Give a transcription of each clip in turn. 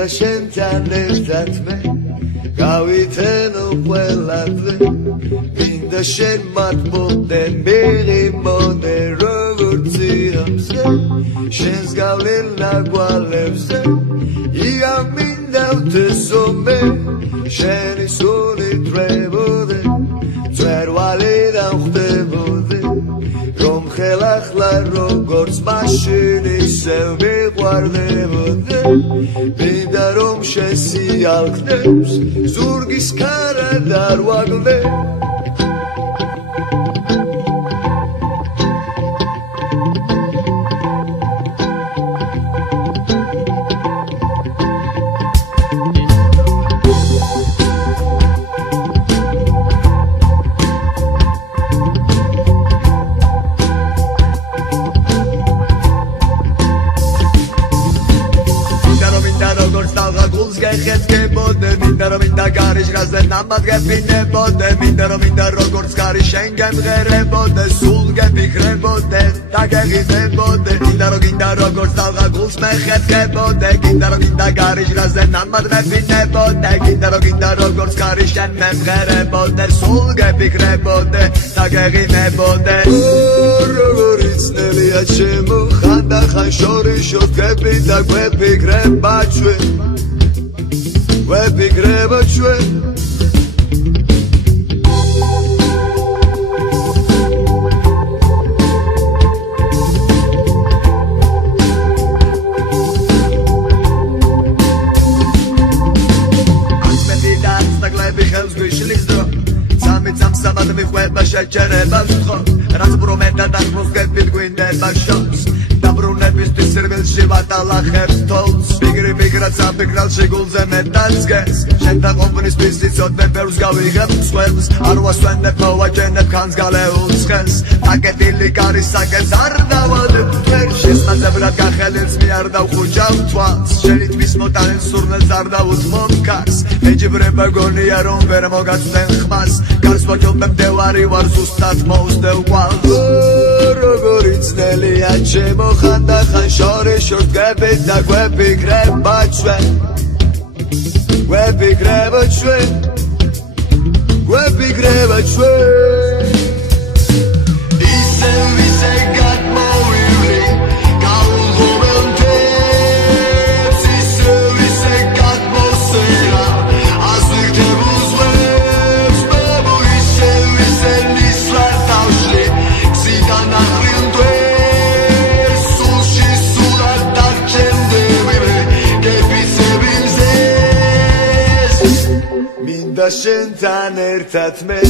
მინდა შენთან ერთად მე გავითენო ყველა დღე მინდა შენ მათბობდე მიღიმოდე როგორც იღამზე შენს გავლილ ნაგვალებზე ია მინდა ვთესო მე შენი სული დრებოდე ძვერვალიდან ხვდებოდე რომ ხელახლა როგორც მაშინ ისევ მიყვარდებოდე მინდა რომ შესიალქნებს ზურგის ქარა დარვაგდე მინდა რომ მინდა გარიშრაზე ნამად გეფინებოდე მინდა რომ მინდა როგორც გარი შენ გემღერებოდე სულ გეფიქრებოდე და გეღიზებოდე მინდა რომ გინდა როგორც თალღა გულს მეხეთქებოდე გინდა რომ გინდა გარიშრაზე ნამად გეფინებოდე გინდა რომ გინდა როგორც გარი შენ მემღერებოდე სულ გეფიქრებოდე და გეღიზებოდე როგორი ცნელია ჩემო ხანდახან შორიშოთ გეფი და გვეფიქრება ჩვენ ვეფიქრება ჩვენ ასმედი და ასტაგლები ხელს გვიშლის დრო სამი-სამ საბად მიხვება შეჭერება ვსხო რაც ბრომედა და ხმოს გეფით გვინდება შობს დაბრუნებისთვის სერველში ვატალახებს თოლს ფიგრი მიგრაც აფიქრალში გულზე მეტაცგეს შენთან ყოფნისთვის იცოდე ბევრს გავიღებ მსხვერპლს არ ვასვენებ მოვაჯენებ ხანს გალეულს ხელს აკეტილი კარისაკენს არ დავადებ თვერს შესაძლებლად გახელებს მე არ დავხუჭავ თვალს შენი თმის მოტანილ სურნელს არ დავუთმო მკარს მეჯიბრება გონია რომ ვერ მოგაცდენ ხმას გარს ვაჯობებ მდევარი ვარ ზუსტად მოუსდევ ყვალს როგორი ძნელია ჩემო ხანდახან შორიშოთ გებით და გვეფიქრება ჩვენ გვეფიქრება ჩვენ გვეფიქრება ჩვენ ისე გადმოვივლი გაუღობელ მტებს ისე გადმოსერა ასვირთებულ ზღვებს ბებო ისე ნისლარ თავში გზიდან აყრილ მტვერს სულში სულად დარჩენდები მე გეფიცები მზეს მინდა შენთან ერთად მე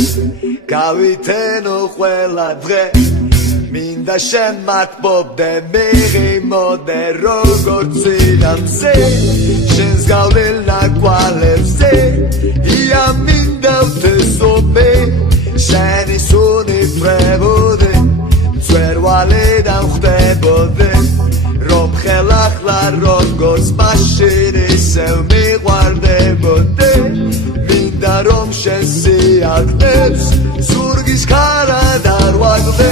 გავითენო ყველა დღე მინდა შენ მათბობდე მიღიმოდე როგორც იღამზე შენს გავლილ ნაკვალებზე ია მინდა ვთესო მე შენი სუნი ფრებოდე ძვერვალიდან ხვდებოდე რომ ხელახლა როგორც მაშინ ისევ მიყვარდებოდე მინდა რომ შენ სიალქნებს ზურგის ქარა დარვაგდე